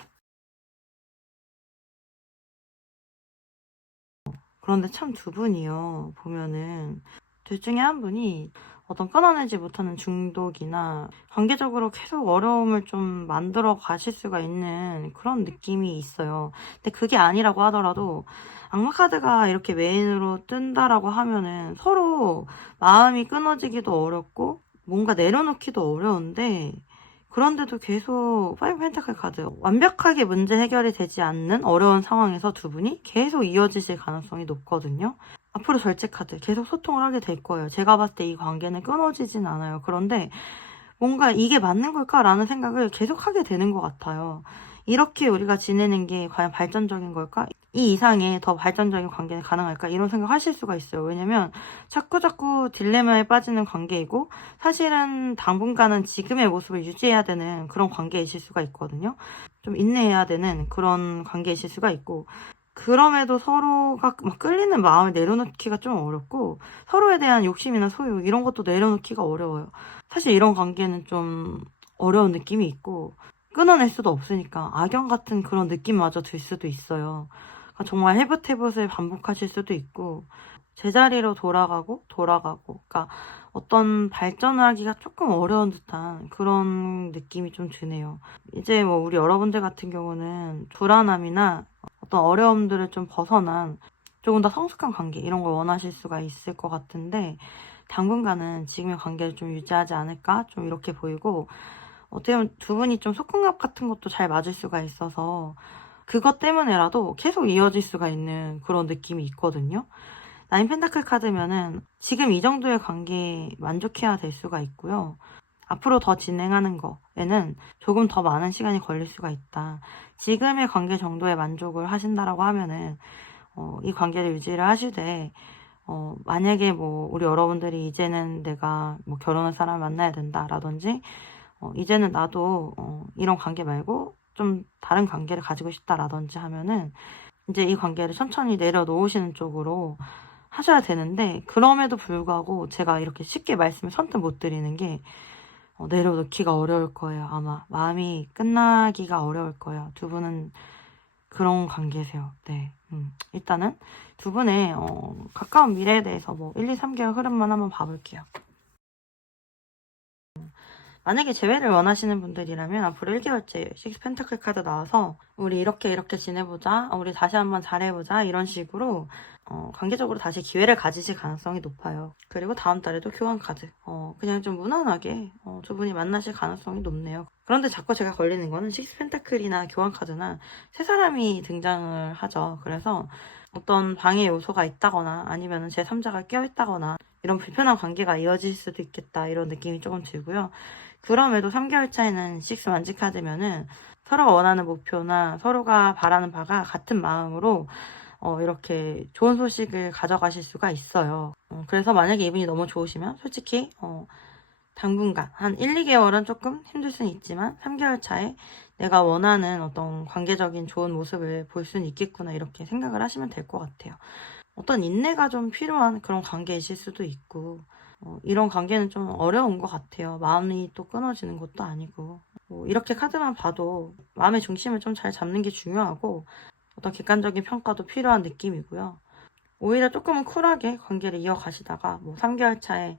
그런데 참 두 분이요. 보면은 둘 중에 한 분이 어떤 끊어내지 못하는 중독이나 관계적으로 계속 어려움을 좀 만들어 가실 수가 있는 그런 느낌이 있어요. 근데 그게 아니라고 하더라도 악마 카드가 이렇게 메인으로 뜬다라고 하면은 서로 마음이 끊어지기도 어렵고 뭔가 내려놓기도 어려운데 그런데도 계속 파이브 펜타클 카드 완벽하게 문제 해결이 되지 않는 어려운 상황에서 두 분이 계속 이어지실 가능성이 높거든요. 앞으로 절제 카드 계속 소통을 하게 될 거예요. 제가 봤을 때 이 관계는 끊어지진 않아요. 그런데 뭔가 이게 맞는 걸까라는 생각을 계속 하게 되는 것 같아요. 이렇게 우리가 지내는 게 과연 발전적인 걸까? 이 이상의 더 발전적인 관계는 가능할까? 이런 생각 하실 수가 있어요. 왜냐면 자꾸 딜레마에 빠지는 관계이고 사실은 당분간은 지금의 모습을 유지해야 되는 그런 관계이실 수가 있거든요. 좀 인내해야 되는 그런 관계이실 수가 있고 그럼에도 서로가 막 끌리는 마음을 내려놓기가 좀 어렵고 서로에 대한 욕심이나 소유 이런 것도 내려놓기가 어려워요. 사실 이런 관계는 좀 어려운 느낌이 있고 끊어낼 수도 없으니까 악연 같은 그런 느낌마저 들 수도 있어요. 그러니까 정말 해붓해붓을 반복하실 수도 있고 제자리로 돌아가고 그러니까 어떤 발전을 하기가 조금 어려운 듯한 그런 느낌이 좀 드네요. 이제 뭐 우리 여러분들 같은 경우는 불안함이나 어떤 어려움들을 좀 벗어난 조금 더 성숙한 관계 이런 걸 원하실 수가 있을 것 같은데 당분간은 지금의 관계를 좀 유지하지 않을까 좀 이렇게 보이고 어떻게 보면 두 분이 좀 소꿉합 같은 것도 잘 맞을 수가 있어서 그것 때문에라도 계속 이어질 수가 있는 그런 느낌이 있거든요. 나인 펜타클 카드면은 지금 이 정도의 관계에 만족해야 될 수가 있고요. 앞으로 더 진행하는 거에는 조금 더 많은 시간이 걸릴 수가 있다. 지금의 관계 정도의 만족을 하신다라고 하면은 이 관계를 유지를 하시되 만약에 뭐 우리 여러분들이 이제는 내가 뭐 결혼할 사람을 만나야 된다라든지 이제는 나도 이런 관계 말고 좀 다른 관계를 가지고 싶다라든지 하면은 이제 이 관계를 천천히 내려놓으시는 쪽으로 하셔야 되는데 그럼에도 불구하고 제가 이렇게 쉽게 말씀을 선뜻 못 드리는 게 내려놓기가 어려울 거예요. 아마 마음이 끝나기가 어려울 거예요. 두 분은 그런 관계세요. 네. 일단은 두 분의 가까운 미래에 대해서 뭐 1, 2, 3개월 흐름만 한번 봐볼게요. 만약에 재회를 원하시는 분들이라면 앞으로 1개월째 식스 펜타클 카드 나와서 우리 이렇게 지내보자, 우리 다시 한번 잘해보자 이런 식으로 관계적으로 다시 기회를 가지실 가능성이 높아요. 그리고 다음 달에도 교환 카드 그냥 좀 무난하게 두 분이 만나실 가능성이 높네요. 그런데 자꾸 제가 걸리는 거는 식스 펜타클이나 교환 카드나 세 사람이 등장을 하죠. 그래서 어떤 방해 요소가 있다거나 아니면 제3자가 껴있다거나 이런 불편한 관계가 이어질 수도 있겠다 이런 느낌이 조금 들고요. 그럼에도 3개월 차에는 식스 만지 카드면은 서로가 원하는 목표나 서로가 바라는 바가 같은 마음으로 이렇게 좋은 소식을 가져가실 수가 있어요. 그래서 만약에 이분이 너무 좋으시면 솔직히 당분간 한 1, 2개월은 조금 힘들 수는 있지만 3개월 차에 내가 원하는 어떤 관계적인 좋은 모습을 볼 수는 있겠구나 이렇게 생각을 하시면 될 것 같아요. 어떤 인내가 좀 필요한 그런 관계이실 수도 있고 이런 관계는 좀 어려운 것 같아요. 마음이 또 끊어지는 것도 아니고 이렇게 카드만 봐도 마음의 중심을 좀 잘 잡는 게 중요하고 어떤 객관적인 평가도 필요한 느낌이고요. 오히려 조금은 쿨하게 관계를 이어가시다가 뭐 3개월 차에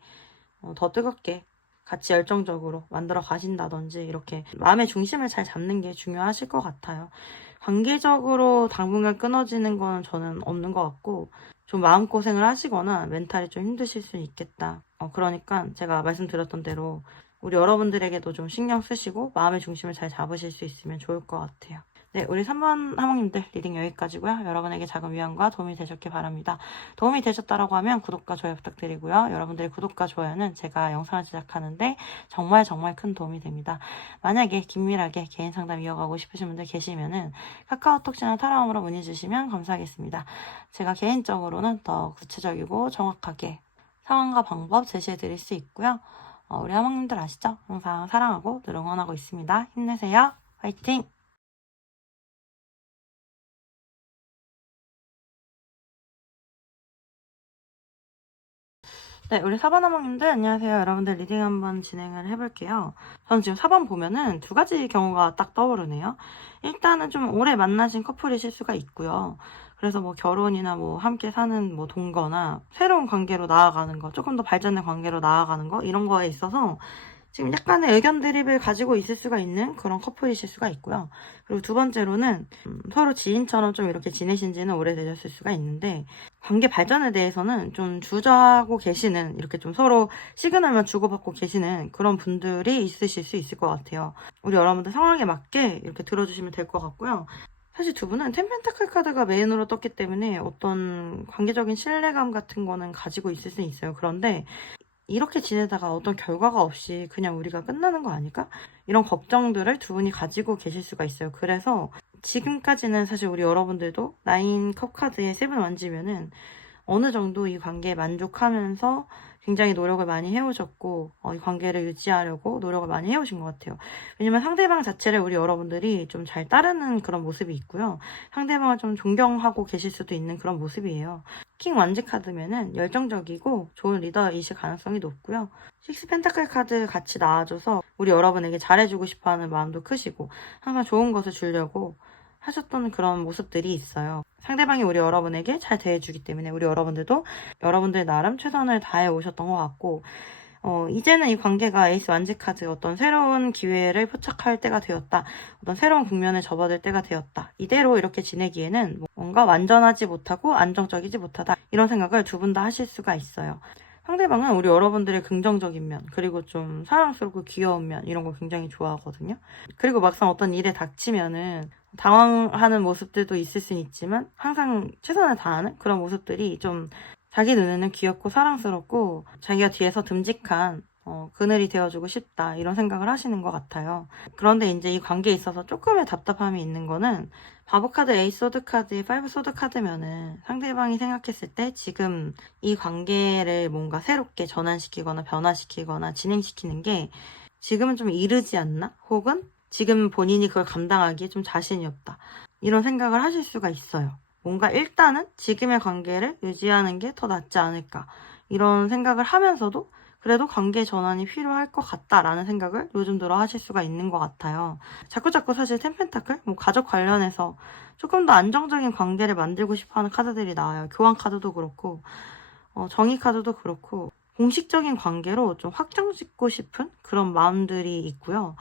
더 뜨겁게 같이 열정적으로 만들어 가신다든지 이렇게 마음의 중심을 잘 잡는 게 중요하실 것 같아요. 관계적으로 당분간 끊어지는 건 저는 없는 것 같고 좀 마음고생을 하시거나 멘탈이 좀 힘드실 수 있겠다. 그러니까 제가 말씀드렸던 대로 우리 여러분들에게도 좀 신경 쓰시고 마음의 중심을 잘 잡으실 수 있으면 좋을 것 같아요. 네, 우리 3번 하모님들 리딩 여기까지고요. 여러분에게 작은 위안과 도움이 되셨길 바랍니다. 도움이 되셨다라고 하면 구독과 좋아요 부탁드리고요. 여러분들의 구독과 좋아요는 제가 영상을 제작하는데 정말 큰 도움이 됩니다. 만약에 긴밀하게 개인 상담 이어가고 싶으신 분들 계시면은 카카오톡 채널 타라움으로 문의 주시면 감사하겠습니다. 제가 개인적으로는 더 구체적이고 정확하게 상황과 방법 제시해 드릴 수 있고요. 우리 하모님들 아시죠? 항상 사랑하고 늘 응원하고 있습니다. 힘내세요. 화이팅! 네, 우리 4번 어머님들 안녕하세요. 여러분들 리딩 한번 진행을 해볼게요. 저는 지금 4번 보면은 두 가지 경우가 딱 떠오르네요. 일단은 좀 오래 만나신 커플이실 수가 있고요. 그래서 뭐 결혼이나 뭐 함께 사는 뭐 동거나 새로운 관계로 나아가는 거, 조금 더 발전된 관계로 나아가는 거 이런 거에 있어서 지금 약간의 의견 대립을 가지고 있을 수가 있는 그런 커플이실 수가 있고요. 그리고 두 번째로는 서로 지인처럼 좀 이렇게 지내신 지는 오래되셨을 수가 있는데 관계 발전에 대해서는 좀 주저하고 계시는, 이렇게 좀 서로 시그널만 주고받고 계시는 그런 분들이 있으실 수 있을 것 같아요. 우리 여러분들 상황에 맞게 이렇게 들어주시면 될 것 같고요. 사실 두 분은 텐펜타클 카드가 메인으로 떴기 때문에 어떤 관계적인 신뢰감 같은 거는 가지고 있을 수 있어요. 그런데 이렇게 지내다가 어떤 결과가 없이 그냥 우리가 끝나는 거 아닐까? 이런 걱정들을 두 분이 가지고 계실 수가 있어요. 그래서 지금까지는 사실 우리 여러분들도 9컵 카드에 7 만지면은 어느 정도 이 관계에 만족하면서 굉장히 노력을 많이 해오셨고 이 관계를 유지하려고 노력을 많이 해오신 것 같아요. 왜냐면 상대방 자체를 우리 여러분들이 좀 잘 따르는 그런 모습이 있고요. 상대방을 좀 존경하고 계실 수도 있는 그런 모습이에요. 킹 완즈 카드면은 열정적이고 좋은 리더이실 가능성이 높고요. 식스 펜타클 카드 같이 나와줘서 우리 여러분에게 잘해주고 싶어하는 마음도 크시고 항상 좋은 것을 주려고 하셨던 그런 모습들이 있어요. 상대방이 우리 여러분에게 잘 대해주기 때문에 우리 여러분들도 여러분들 나름 최선을 다해 오셨던 것 같고 이제는 이 관계가 에이스 완즈 카드 어떤 새로운 기회를 포착할 때가 되었다. 어떤 새로운 국면에 접어들 때가 되었다. 이대로 이렇게 지내기에는 뭔가 완전하지 못하고 안정적이지 못하다. 이런 생각을 두 분 다 하실 수가 있어요. 상대방은 우리 여러분들의 긍정적인 면, 그리고 좀 사랑스럽고 귀여운 면, 이런 거 굉장히 좋아하거든요. 그리고 막상 어떤 일에 닥치면은 당황하는 모습들도 있을 수는 있지만 항상 최선을 다하는 그런 모습들이 좀 자기 눈에는 귀엽고 사랑스럽고 자기가 뒤에서 듬직한 그늘이 되어주고 싶다, 이런 생각을 하시는 것 같아요. 그런데 이제 이 관계에 있어서 조금의 답답함이 있는 거는 바보 카드, 에이스 소드 카드에 5 소드 카드면은 상대방이 생각했을 때 지금 이 관계를 뭔가 새롭게 전환시키거나 변화시키거나 진행시키는 게 지금은 좀 이르지 않나? 혹은 지금 본인이 그걸 감당하기에 좀 자신이 없다, 이런 생각을 하실 수가 있어요. 뭔가 일단은 지금의 관계를 유지하는 게 더 낫지 않을까, 이런 생각을 하면서도 그래도 관계 전환이 필요할 것 같다라는 생각을 요즘 들어 하실 수가 있는 것 같아요. 자꾸자꾸 사실 텐펜타클, 뭐 가족 관련해서 조금 더 안정적인 관계를 만들고 싶어하는 카드들이 나와요. 교환 카드도 그렇고 정의 카드도 그렇고 공식적인 관계로 좀 확정짓고 싶은 그런 마음들이 있고요.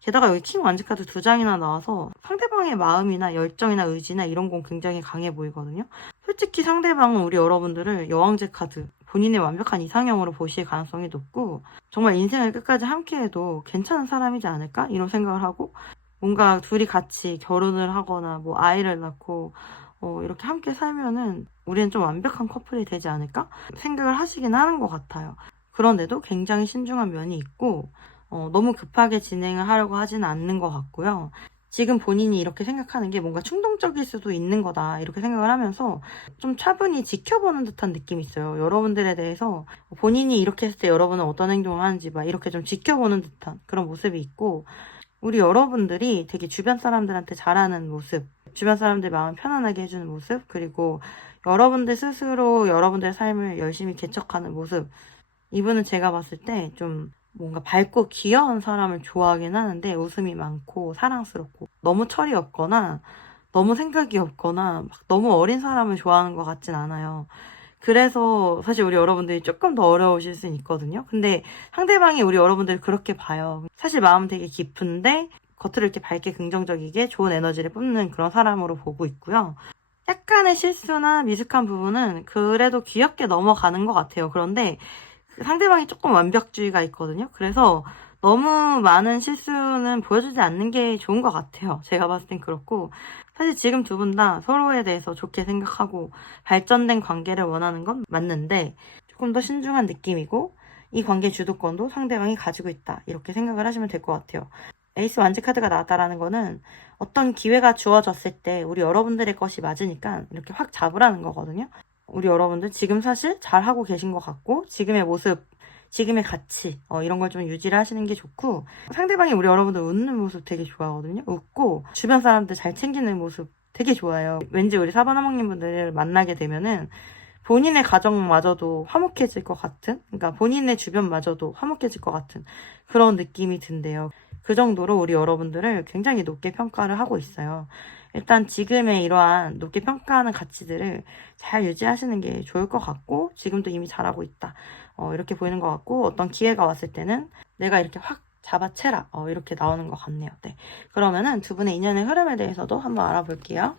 게다가 여기 킹 완즈 카드 2장이나 나와서 상대방의 마음이나 열정이나 의지나 이런 건 굉장히 강해 보이거든요. 솔직히 상대방은 우리 여러분들을 여왕제 카드, 본인의 완벽한 이상형으로 보실 가능성이 높고 정말 인생을 끝까지 함께해도 괜찮은 사람이지 않을까? 이런 생각을 하고 뭔가 둘이 같이 결혼을 하거나 뭐 아이를 낳고 이렇게 함께 살면은 우리는 좀 완벽한 커플이 되지 않을까? 생각을 하시긴 하는 것 같아요. 그런데도 굉장히 신중한 면이 있고 너무 급하게 진행을 하려고 하지는 않는 것 같고요. 지금 본인이 이렇게 생각하는 게 뭔가 충동적일 수도 있는 거다, 이렇게 생각을 하면서 좀 차분히 지켜보는 듯한 느낌이 있어요. 여러분들에 대해서 본인이 이렇게 했을 때 여러분은 어떤 행동을 하는지 막 이렇게 좀 지켜보는 듯한 그런 모습이 있고, 우리 여러분들이 되게 주변 사람들한테 잘하는 모습, 주변 사람들 마음 편안하게 해주는 모습, 그리고 여러분들 스스로 여러분들의 삶을 열심히 개척하는 모습, 이분은 제가 봤을 때 좀 뭔가 밝고 귀여운 사람을 좋아하긴 하는데 웃음이 많고 사랑스럽고 너무 철이 없거나 너무 생각이 없거나 막 너무 어린 사람을 좋아하는 것 같진 않아요. 그래서 사실 우리 여러분들이 조금 더 어려우실 수는 있거든요. 근데 상대방이 우리 여러분들을 그렇게 봐요. 사실 마음은 되게 깊은데 겉으로 이렇게 밝게 긍정적이게 좋은 에너지를 뿜는 그런 사람으로 보고 있고요. 약간의 실수나 미숙한 부분은 그래도 귀엽게 넘어가는 것 같아요. 그런데 상대방이 조금 완벽주의가 있거든요. 그래서 너무 많은 실수는 보여주지 않는 게 좋은 것 같아요. 제가 봤을 땐 그렇고, 사실 지금 두 분 다 서로에 대해서 좋게 생각하고 발전된 관계를 원하는 건 맞는데 조금 더 신중한 느낌이고, 이 관계 주도권도 상대방이 가지고 있다, 이렇게 생각을 하시면 될 것 같아요. 에이스 완즈 카드가 나왔다라는 거는 어떤 기회가 주어졌을 때 우리 여러분들의 것이 맞으니까 이렇게 확 잡으라는 거거든요. 우리 여러분들 지금 사실 잘하고 계신 것 같고 지금의 모습, 지금의 가치 이런 걸 좀 유지를 하시는 게 좋고, 상대방이 우리 여러분들 웃는 모습 되게 좋아하거든요. 웃고 주변 사람들 잘 챙기는 모습 되게 좋아요. 왠지 우리 사바나몽님 분들을 만나게 되면은 본인의 가정마저도 화목해질 것 같은, 그러니까 본인의 주변마저도 화목해질 것 같은 그런 느낌이 든대요. 그 정도로 우리 여러분들을 굉장히 높게 평가를 하고 있어요. 일단 지금의 이러한 높게 평가하는 가치들을 잘 유지하시는 게 좋을 것 같고, 지금도 이미 잘하고 있다. 이렇게 보이는 것 같고, 어떤 기회가 왔을 때는 내가 이렇게 확 잡아채라. 이렇게 나오는 것 같네요. 네. 그러면은 두 분의 인연의 흐름에 대해서도 한번 알아볼게요.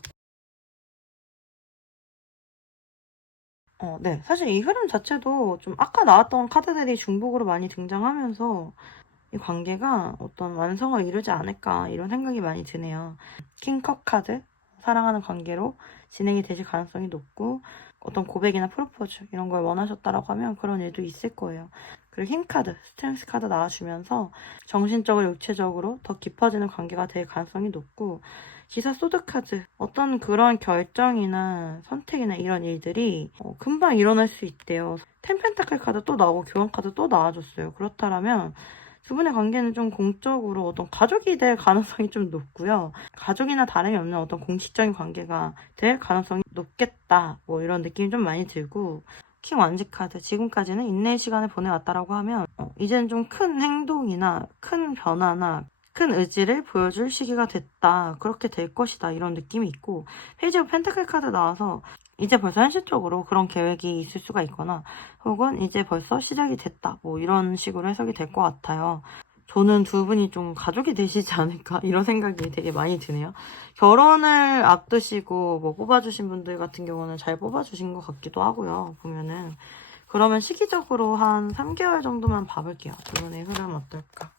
네. 사실 이 흐름 자체도 좀 아까 나왔던 카드들이 중복으로 많이 등장하면서 이 관계가 어떤 완성을 이루지 않을까 이런 생각이 많이 드네요. 킹컵 카드, 사랑하는 관계로 진행이 되실 가능성이 높고 어떤 고백이나 프로포즈 이런 걸 원하셨다라고 하면 그런 일도 있을 거예요. 그리고 힘 카드, 스트렝스 카드 나와주면서 정신적으로 육체적으로 더 깊어지는 관계가 될 가능성이 높고 기사 소드 카드, 어떤 그런 결정이나 선택이나 이런 일들이 금방 일어날 수 있대요. 템펜타클 카드 또 나오고 교환 카드 또 나와줬어요. 그렇다면 두 분의 관계는 좀 공적으로 어떤 가족이 될 가능성이 좀 높고요. 가족이나 다름이 없는 어떤 공식적인 관계가 될 가능성이 높겠다. 뭐 이런 느낌이 좀 많이 들고 킹 완지 카드, 지금까지는 인내의 시간을 보내왔다라고 하면 이제는 좀 큰 행동이나 큰 변화나 큰 의지를 보여줄 시기가 됐다. 그렇게 될 것이다. 이런 느낌이 있고 페이지 오브 펜타클 카드 나와서 이제 벌써 현실적으로 그런 계획이 있을 수가 있거나 혹은 이제 벌써 시작이 됐다. 뭐 이런 식으로 해석이 될 것 같아요. 저는 두 분이 좀 가족이 되시지 않을까 이런 생각이 되게 많이 드네요. 결혼을 앞두시고 뭐 뽑아주신 분들 같은 경우는 잘 뽑아주신 것 같기도 하고요. 보면은 그러면 시기적으로 한 3개월 정도만 봐볼게요. 두 분의 흐름 어떨까?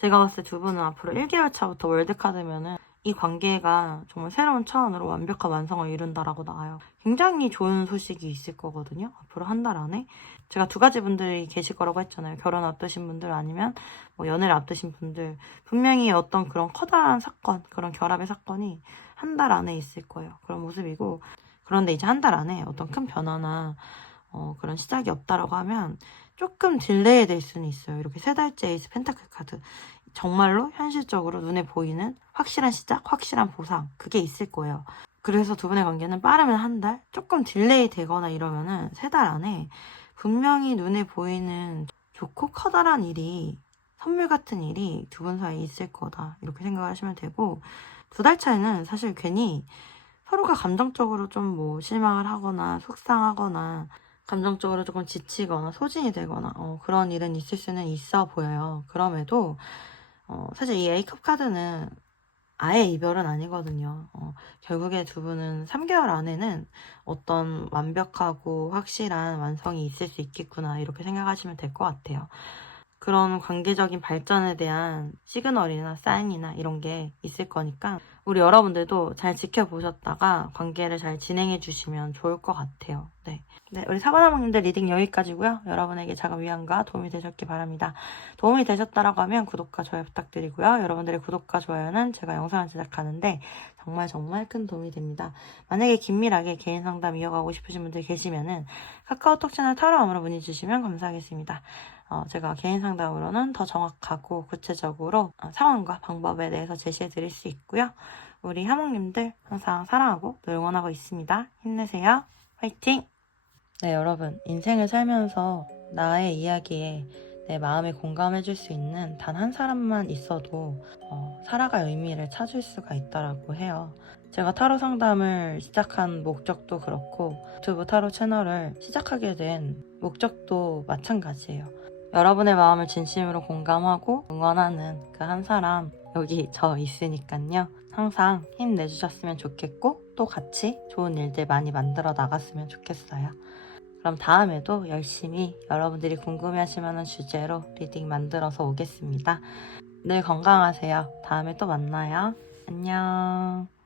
제가 봤을 때 두 분은 앞으로 1개월 차부터 월드카드면은 이 관계가 정말 새로운 차원으로 완벽한 완성을 이룬다라고 나와요. 굉장히 좋은 소식이 있을 거거든요. 앞으로 한 달 안에. 제가 두 가지 분들이 계실 거라고 했잖아요. 결혼 앞두신 분들 아니면 뭐 연애를 앞두신 분들. 분명히 어떤 그런 커다란 사건, 그런 결합의 사건이 한 달 안에 있을 거예요. 그런 모습이고. 그런데 이제 한 달 안에 어떤 큰 변화나 그런 시작이 없다라고 하면 조금 딜레이 될 수는 있어요. 이렇게 세 달째 에이스 펜타클 카드. 정말로 현실적으로 눈에 보이는 확실한 시작, 확실한 보상, 그게 있을 거예요. 그래서 두 분의 관계는 빠르면 한 달, 조금 딜레이 되거나 이러면은 세 달 안에 분명히 눈에 보이는 좋고 커다란 일이, 선물 같은 일이 두 분 사이에 있을 거다. 이렇게 생각하시면 되고, 두 달 차에는 사실 괜히 서로가 감정적으로 좀 뭐 실망을 하거나 속상하거나 감정적으로 조금 지치거나 소진이 되거나 그런 일은 있을 수는 있어 보여요. 그럼에도 사실 이 A컵 카드는 아예 이별은 아니거든요. 결국에 두 분은 3개월 안에는 어떤 완벽하고 확실한 완성이 있을 수 있겠구나 이렇게 생각하시면 될 것 같아요. 그런 관계적인 발전에 대한 시그널이나 사인이나 이런 게 있을 거니까 우리 여러분들도 잘 지켜보셨다가 관계를 잘 진행해 주시면 좋을 것 같아요. 네. 네, 우리 사바나몽님들 리딩 여기까지고요. 여러분에게 작은 위안과 도움이 되셨기 바랍니다. 도움이 되셨다라고 하면 구독과 좋아요 부탁드리고요. 여러분들의 구독과 좋아요는 제가 영상을 제작하는데 정말 큰 도움이 됩니다. 만약에 긴밀하게 개인 상담 이어가고 싶으신 분들 계시면은 카카오톡 채널 타로함으로 문의 주시면 감사하겠습니다. 제가 개인 상담으로는 더 정확하고 구체적으로 상황과 방법에 대해서 제시해 드릴 수 있고요. 우리 하몽님들 항상 사랑하고 늘 응원하고 있습니다. 힘내세요. 화이팅! 네, 여러분. 인생을 살면서 나의 이야기에 내 마음에 공감해줄 수 있는 단 한 사람만 있어도 살아갈 의미를 찾을 수가 있다라고 해요. 제가 타로 상담을 시작한 목적도 그렇고 유튜브 타로 채널을 시작하게 된 목적도 마찬가지예요. 여러분의 마음을 진심으로 공감하고 응원하는 그 한 사람 여기 저 있으니까요. 항상 힘내주셨으면 좋겠고 또 같이 좋은 일들 많이 만들어 나갔으면 좋겠어요. 그럼 다음에도 열심히 여러분들이 궁금해하실 만한 주제로 리딩 만들어서 오겠습니다. 늘 건강하세요. 다음에 또 만나요. 안녕.